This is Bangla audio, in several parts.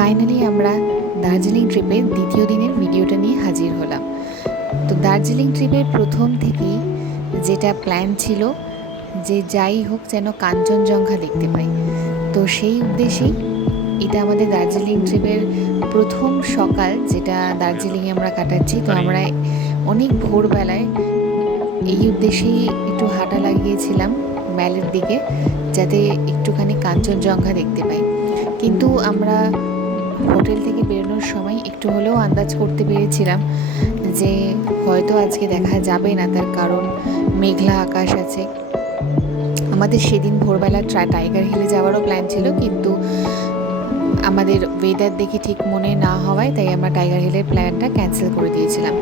ফাইনালি আমরা দার্জিলিং ট্রিপের দ্বিতীয় দিনের ভিডিওটা নিয়ে হাজির হলাম। তো দার্জিলিং ট্রিপের প্রথম থেকেই যেটা প্ল্যান ছিল যে যাই হোক যেন কাঞ্চনজঙ্ঘা দেখতে পাই, তো সেই উদ্দেশ্যেই এটা আমাদের দার্জিলিং ট্রিপের প্রথম সকাল, যেটা দার্জিলিংয়ে আমরা কাটাচ্ছি। তো আমরা অনেক ভোরবেলায় এই উদ্দেশ্যেই একটু হাঁটা লাগিয়েছিলাম ম্যালের দিকে, যাতে একটুখানি কাঞ্চনজঙ্ঘা দেখতে পাই। কিন্তু আমরা হোটেল থেকে বেরোনোর সময় একটু হলেও আন্দাজ করতে পেরেছিলাম যে হয়তো আজকে দেখা যাবে না, তার কারণ মেঘলা আকাশ আছে। আমাদের সেদিন ভোরবেলা টাইগার হিলে যাওয়ারও প্ল্যান ছিল, কিন্তু আমাদের ওয়েদার দেখে ঠিক মনে না হওয়ায় তাই আমরা টাইগার হিলের প্ল্যানটা ক্যান্সেল করে দিয়েছিলাম।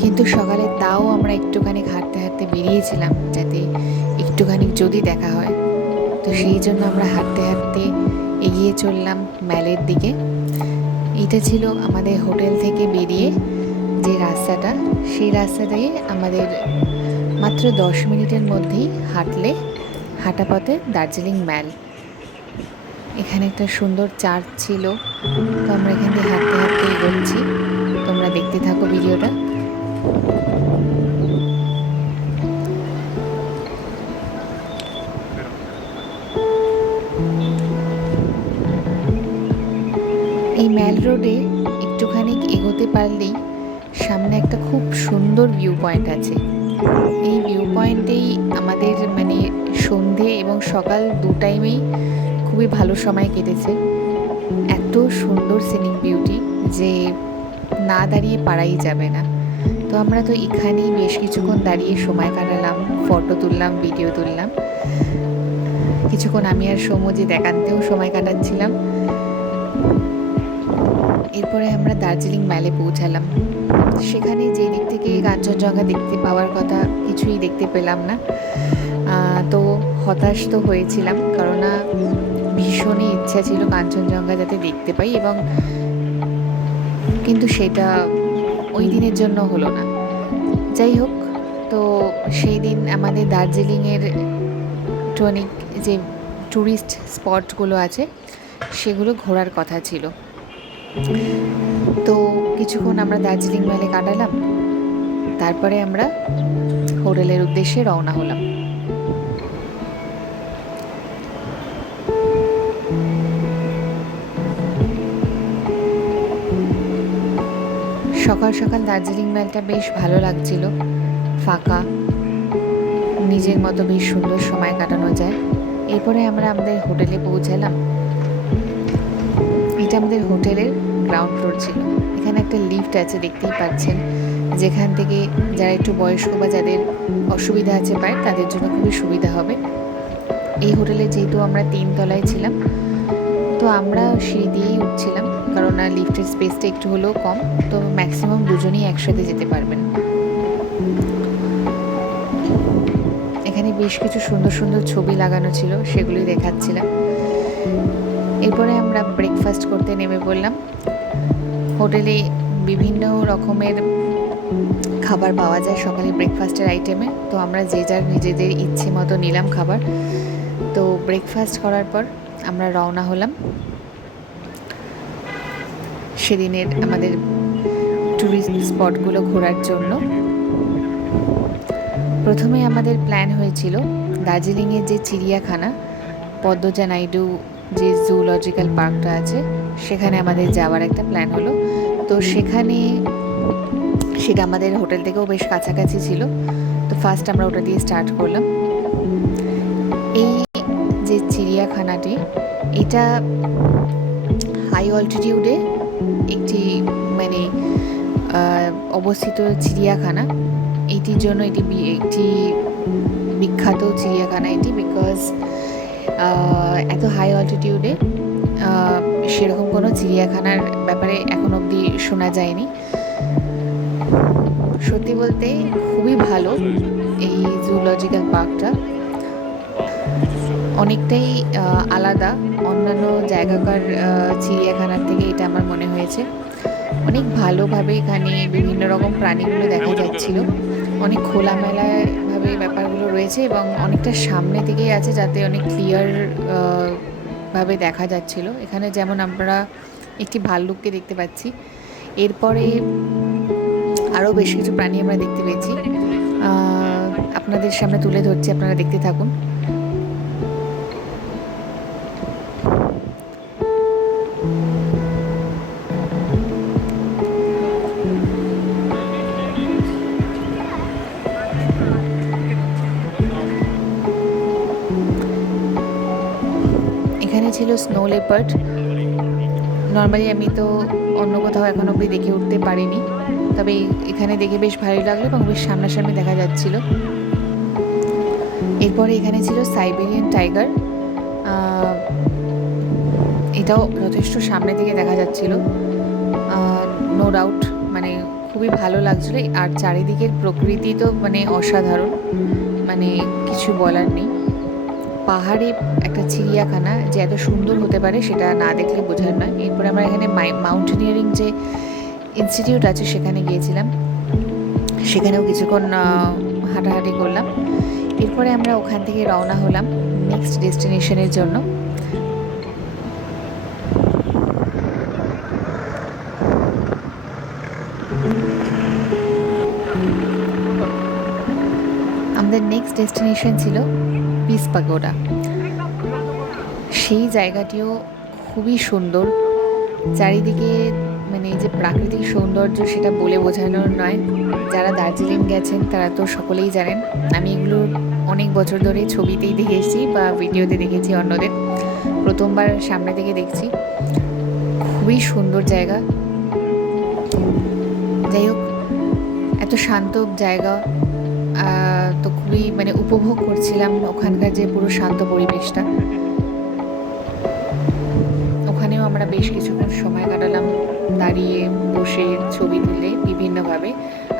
কিন্তু সকালে তাও আমরা একটুখানি হাঁটতে হাঁটতে বেরিয়েছিলাম যাতে একটুখানি যদি দেখা হয়। তো সেই জন্য আমরা হাঁটতে হাঁটতে এগিয়ে চললাম ম্যালের দিকে। এটা ছিল আমাদের হোটেল থেকে বেরিয়ে যে রাস্তাটা, সেই রাস্তা দিয়ে আমাদের মাত্র 10 মিনিটের মধ্যেই হাঁটা পথে দার্জিলিং ম্যাল। এখানে একটা সুন্দর চার্চ ছিল, তো আমরা এখান দিয়ে হাঁটতে হাঁটতে এগোচ্ছি। তোমরা দেখতে থাকো ভিডিওটা। এই ম্যাল রোডে একটুখানি এগোতে পারলেই সামনে একটা খুব সুন্দর ভিউ পয়েন্ট আছে। এই ভিউ পয়েন্টেই আমাদের সন্ধে এবং সকাল দু টাইমেই খুবই ভালো সময় কেটেছে। এত সুন্দর সিনিক বিউটি যে না দাঁড়িয়ে পারাই যাবে না। তো আমরা তো এখানেই বেশ কিছুক্ষণ দাঁড়িয়ে সময় কাটালাম, ফটো তুললাম, ভিডিও তুললাম। কিছুক্ষণ আমি আর সমুজিৎ একান্তেও সময় কাটাচ্ছিলাম। এরপরে আমরা দার্জিলিং ম্যালে পৌঁছালাম। সেখানে যে দিক থেকে কাঞ্চনজঙ্ঘা দেখতে পাওয়ার কথা কিছুই দেখতে পেলাম না। তো হতাশ তো হয়েছিলাম, কারণ ভীষণই ইচ্ছা ছিল কাঞ্চনজঙ্ঘা যাতে দেখতে পাই, এবং কিন্তু সেটা ওই দিনের জন্য হলো না। যাই হোক, তো সেই দিন আমাদের দার্জিলিংয়ের অনেক যে ট্যুরিস্ট স্পটগুলো আছে সেগুলো ঘোরার কথা ছিল। তো কিছুক্ষণ আমরা দার্জিলিং ম্যালে কাটালাম, তারপরে আমরা হোটেলের উদ্দেশ্যে রওনা হলাম। সকাল সকাল দার্জিলিং ম্যালটা বেশ ভালো লাগছিল, ফাঁকা, নিজের মতো বেশ সুন্দর সময় কাটানো যায়। এরপরে আমরা আমাদের হোটেলে পৌঁছালাম। এটা আমাদের হোটেলের গ্রাউন্ড ফ্লোর ছিল। এখানে একটা লিফট আছে, দেখতেই পাচ্ছেন, যেখান থেকে যারা একটু বয়স্ক বা যাদের অসুবিধা আছে পায় তাদের জন্য খুবই সুবিধা হবে। এই হোটেলে যেহেতু আমরা 3 তলায় ছিলাম, তো আমরা সিঁড়ি দিয়েই উঠছিলাম, কারণ লিফটের স্পেসটা একটু হলেও কম, তো ম্যাক্সিমাম দুজনেই একসাথে যেতে পারবেন। এখানে বেশ কিছু সুন্দর সুন্দর ছবি লাগানো ছিল, সেগুলোই দেখাচ্ছিলাম। এরপরে আমরা ব্রেকফাস্ট করতে নেমে পড়লাম। হোটেলে বিভিন্ন রকমের খাবার পাওয়া যায় সকালে ব্রেকফাস্টের আইটেমে, তো আমরা যে যার নিজেদের ইচ্ছে মতো নিলাম খাবার। তো ব্রেকফাস্ট করার পর আমরা রওনা হলাম সেদিনের আমাদের ট্যুরিস্ট স্পটগুলো ঘোরার জন্য। প্রথমে আমাদের প্ল্যান হয়েছিল দার্জিলিংয়ের যে চিড়িয়াখানা, পদ্মজা নাইডু যে জুলজিক্যাল পার্কটা আছে, সেখানে আমাদের যাওয়ার একটা প্ল্যান হলো। তো সেটা আমাদের হোটেল থেকেও বেশ কাছাকাছি ছিল, তো ফার্স্ট আমরা ওটা দিয়ে স্টার্ট করলাম। এই যে চিড়িয়াখানাটি, এটা হাই অল্টিটিউডে একটি অবস্থিত চিড়িয়াখানা। এইটির জন্য এটি একটি বিখ্যাত চিড়িয়াখানা এটি, বিকজ এত হাই অল্টিটিউডে সেরকম কোনো চিড়িয়াখানার ব্যাপারে এখন অবধি শোনা যায়নি। সত্যি বলতে খুবই ভালো এই জুলজিক্যাল পার্কটা, অনেকটাই আলাদা অন্যান্য জায়গাকার চিড়িয়াখানার থেকে, এটা আমার মনে হয়েছে। অনেক ভালোভাবে এখানে বিভিন্ন রকম প্রাণীগুলো দেখা যাচ্ছিল, অনেক খোলামেলাভাবে ব্যাপারগুলো রয়েছে, এবং অনেকটা সামনে থেকেই আছে, যাতে অনেক ক্লিয়ার ভাবে দেখা যাচ্ছিল। এখানে যেমন আমরা একটি ভাল্লুককে দেখতে পাচ্ছি, এরপরে আরও বেশ কিছু প্রাণী আমরা দেখতে পেয়েছি। আপনাদের সামনে তুলে ধরছি, আপনারা দেখতে থাকুন। এখানে ছিল স্নো লেপার্ড। নর্মালি আমি তো অন্য কোথাও এখন অবধি দেখে উঠতে পারিনি, তবে এখানে দেখে বেশ ভালোই লাগলো এবং বেশ সামনাসামনি দেখা যাচ্ছিল। এরপরে এখানে ছিল সাইবেরিয়ান টাইগার। এটাও যথেষ্ট সামনে থেকে দেখা যাচ্ছিল, নো ডাউট, মানে খুবই ভালো লাগছিল। আর চারিদিকের প্রকৃতি তো মানে অসাধারণ, মানে কিছু বলার নেই। পাহাড়ে একটা চিড়িয়াখানা যে এত সুন্দর হতে পারে সেটা না দেখলে বোঝার নয়। এরপরে আমরা এখানে মাউন্টেনিয়ারিং যে ইনস্টিটিউট আছে সেখানে গিয়েছিলাম, সেখানেও কিছুক্ষণ হাঁটাহাঁটি করলাম। এরপরে আমরা ওখান থেকে রওনা হলাম নেক্সট ডেস্টিনেশনের জন্য। আমাদের নেক্সট ডেস্টিনেশন ছিল পিস পাগোডা। সেই জায়গাটিও খুবই সুন্দর, চারিদিকে মানে এই যে প্রাকৃতিক সৌন্দর্য সেটা বলে বোঝানোর নয়। যারা দার্জিলিং গেছেন তারা তো সকলেই জানেন। আমি এগুলো অনেক বছর ধরে ছবিতেই দেখেছি বা ভিডিওতে দেখেছি অন্যদের, প্রথমবার সামনে থেকে দেখছি। খুবই সুন্দর জায়গা। যাই হোক, এত শান্ত জায়গা, তো খুবই মানে উপভোগ করছিলাম ওখানকার যে পুরো শান্ত পরিবেশটা। ওখানেও আমরা বেশ কিছুক্ষণ সময় কাটালাম, দাঁড়িয়ে বসে ছবি তুলে বিভিন্নভাবে,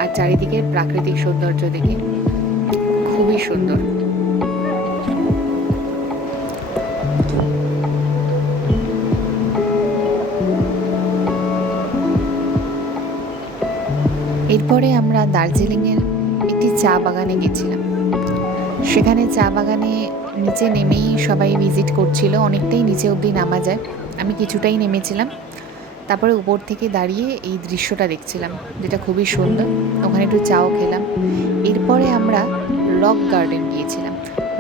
আর চারিদিকের প্রাকৃতিক সৌন্দর্য দেখে খুবই সুন্দর। এরপরে আমরা দার্জিলিংয়ের একটি চা বাগানে গেছিলাম। সেখানে চা বাগানে নিচে নেমেই সবাই ভিজিট করছিল, অনেকটাই নিচে অবধি নামা যায়। আমি কিছুটাই নেমেছিলাম, তারপরে উপর থেকে দাঁড়িয়ে এই দৃশ্যটা দেখছিলাম, যেটা খুবই সুন্দর। ওখানে একটু চাও খেলাম। এরপরে আমরা রক গার্ডেন গিয়েছিলাম।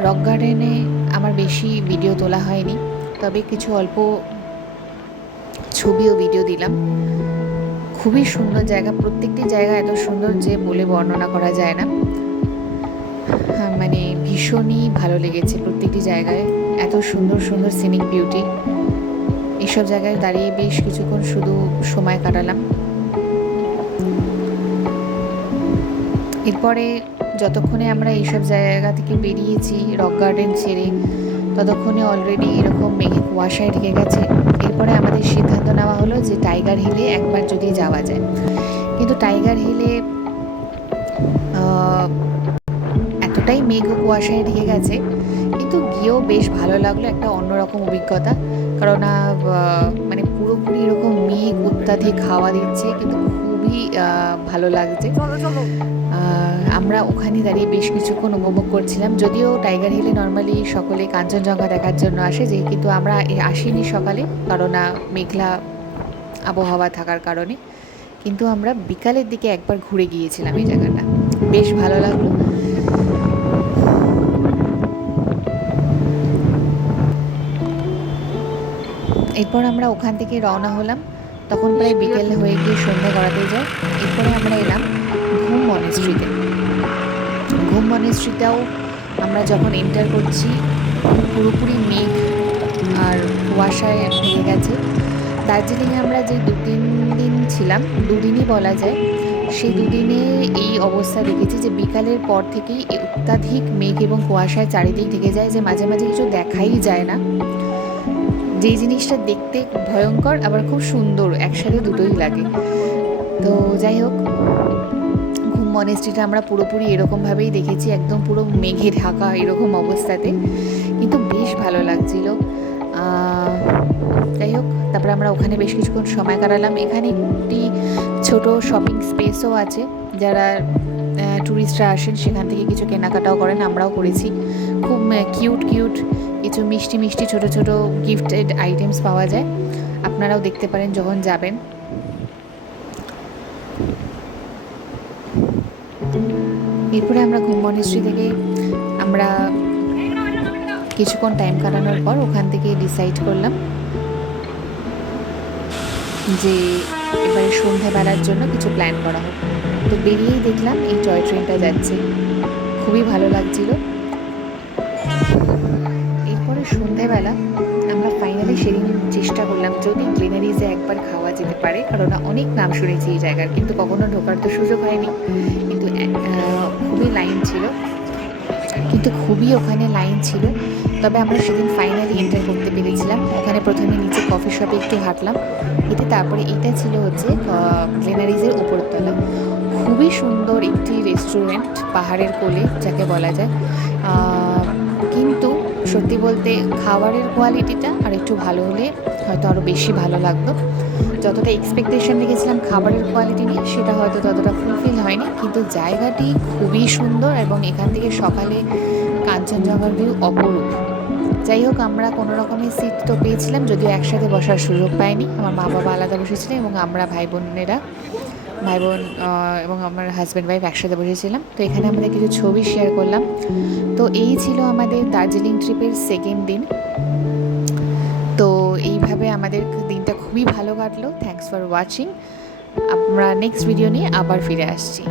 রক গার্ডেনে আমার বেশি ভিডিও তোলা হয়নি, তবে কিছু অল্প ছবি ও ভিডিও দিলাম। খুবই সুন্দর জায়গা, প্রত্যেকটি জায়গা এত সুন্দর যে বলে বর্ণনা করা যায় না। মানে ভীষণই ভালো লেগেছে প্রত্যেকটি জায়গায়, এত সুন্দর সুন্দর সিনিক বিউটি। এইসব জায়গায় দাঁড়িয়ে বেশ কিছুক্ষণ শুধু সময় কাটালাম। এরপরে যতক্ষণে আমরা এইসব জায়গা থেকে বেরিয়েছি রক গার্ডেন ছেড়ে, ততক্ষণে অলরেডি এরকম মেঘে কুয়াশায় ঢেকে গেছে। এরপরে আমাদের সিদ্ধান্ত নেওয়া হলো যে টাইগার হিলে একবার যদি যাওয়া যায়, কিন্তু টাইগার হিলে এতটাই মেঘ ও কুয়াশায় ঢেকে গেছে, কিন্তু গিয়েও বেশ ভালো লাগলো, একটা অন্যরকম অভিজ্ঞতা। কারণ মানে পুরোপুরি এরকম মেঘ অত্যাধিক হাওয়া দিচ্ছে, কিন্তু খুবই ভালো লাগছে। আমরা ওখানে দাঁড়িয়ে বেশ কিছুক্ষণ উপভোগ করছিলাম। যদিও টাইগার হিলে নর্মালি সকলে কাঞ্চনজঙ্ঘা দেখার জন্য আসে, যে কিন্তু আমরা আসিনি সকালে, কারণ মেঘলা আবহাওয়া থাকার কারণে। কিন্তু আমরা বিকালের দিকে একবার ঘুরে গিয়েছিলাম এই জায়গাটা, বেশ ভালো লাগলো। এরপর আমরা ওখান থেকে রওনা হলাম, তখন প্রায় বিকেল হয়ে গিয়ে সন্ধ্যে গড়াতে যায়। এরপরে আমরা এলাম ঘুম মনেস্ট্রিতে। ঘুম মনেস্ট্রিটাও আমরা যখন এন্টার করছি, পুরোপুরি মেঘ আর কুয়াশায় ঢেকে গেছে। দার্জিলিংয়ে আমরা যে 2-3 দিন ছিলাম, 2 দিনই বলা যায়, সেই 2 দিনে এই অবস্থা দেখেছি যে বিকালের পর থেকেই অত্যাধিক মেঘ এবং কুয়াশায় চারিদিক ঢেকে যায়, যে মাঝে মাঝে কিছু দেখাই যায় না। যেই জিনিসটা দেখতে ভয়ঙ্কর আবার খুব সুন্দর, একসাথে দুটোই লাগে। তো যাই হোক, ঘুম মনেস্ট্রিটা আমরা পুরোপুরি এরকমভাবেই দেখেছি, একদম পুরো মেঘে ঢাকা এরকম অবস্থাতে, কিন্তু বেশ ভালো লাগছিল। যাই হোক, তারপরে আমরা ওখানে বেশ কিছুক্ষণ সময় কাটালাম। এখানে একটি ছোট শপিং স্পেসও আছে, যারা ট্যুরিস্টরা আসেন সেখান থেকে কিছু কেনাকাটাও করেন, আমরাও করেছি। খুব কিউট কিউট কিছু মিষ্টি মিষ্টি ছোটো ছোটো গিফটেড আইটেমস পাওয়া যায়, আপনারাও দেখতে পারেন যখন যাবেন। এরপরে আমরা ঘুম মনেস্ট্রি থেকে আমরা কিছুক্ষণ টাইম কাটানোর পর ওখান থেকে ডিসাইড করলাম যে এবারে সন্ধ্যাবেলার জন্য কিছু প্ল্যান করা হোক। তো বেরিয়েই দেখলাম এই টয় ট্রেনটা যাচ্ছে, খুবই ভালো লাগছিল। এরপরে সন্ধ্যাবেলা আমরা ফাইনালি সেদিন চেষ্টা করলাম যদি গ্লেনারিজে একবার খাওয়া যেতে পারে, কারণ অনেক নাম শুনেছি এই জায়গার, কিন্তু কখনো ঢোকার তো সুযোগ হয়নি। কিন্তু খুবই লাইন ছিল, ওখানে লাইন ছিল। তবে আমরা সেদিন ফাইনালি এন্টার করতে পেরেছিলাম। ওখানে প্রথমে নিচে কফি শপে একটু হাঁটলাম, তারপরে এটা ছিল হচ্ছে গ্লেনারিজের উপরতলা। খুবই সুন্দর একটি রেস্টুরেন্ট, পাহাড়ের কোলে যাকে বলা যায়। কিন্তু সত্যি বলতে খাবারের কোয়ালিটিটা আর একটু ভালো হলে হয়তো আরও বেশি ভালো লাগতো। যতটা এক্সপেকটেশন রেখেছিলাম খাবারের কোয়ালিটি নিয়ে, সেটা হয়তো ততটা ফুলফিল হয়নি। কিন্তু জায়গাটি খুবই সুন্দর এবং এখান থেকে সকালে কাঞ্চনজঙ্ঘার ভিউ অপরূপ। যাই হোক, আমরা কোনো রকমের সিট তো পেয়েছিলাম, যদিও একসাথে বসার সুযোগ পাইনি। আমার মা বাবা আলাদা বসেছিলেন এবং আমরা ভাই বোন এবং আমার হাজব্যান্ড ওয়াইফ একসাথে বসেছিলাম। তো এখানে আমাদের কিছু ছবি শেয়ার করলাম। তো এই ছিল আমাদের দার্জিলিং ট্রিপের সেকেন্ড দিন। তো এইভাবে আমাদের দিনটা খুবই ভালো কাটলো। Thanks for watching. আমরা নেক্সট ভিডিও নিয়ে আবার ফিরে আসছি।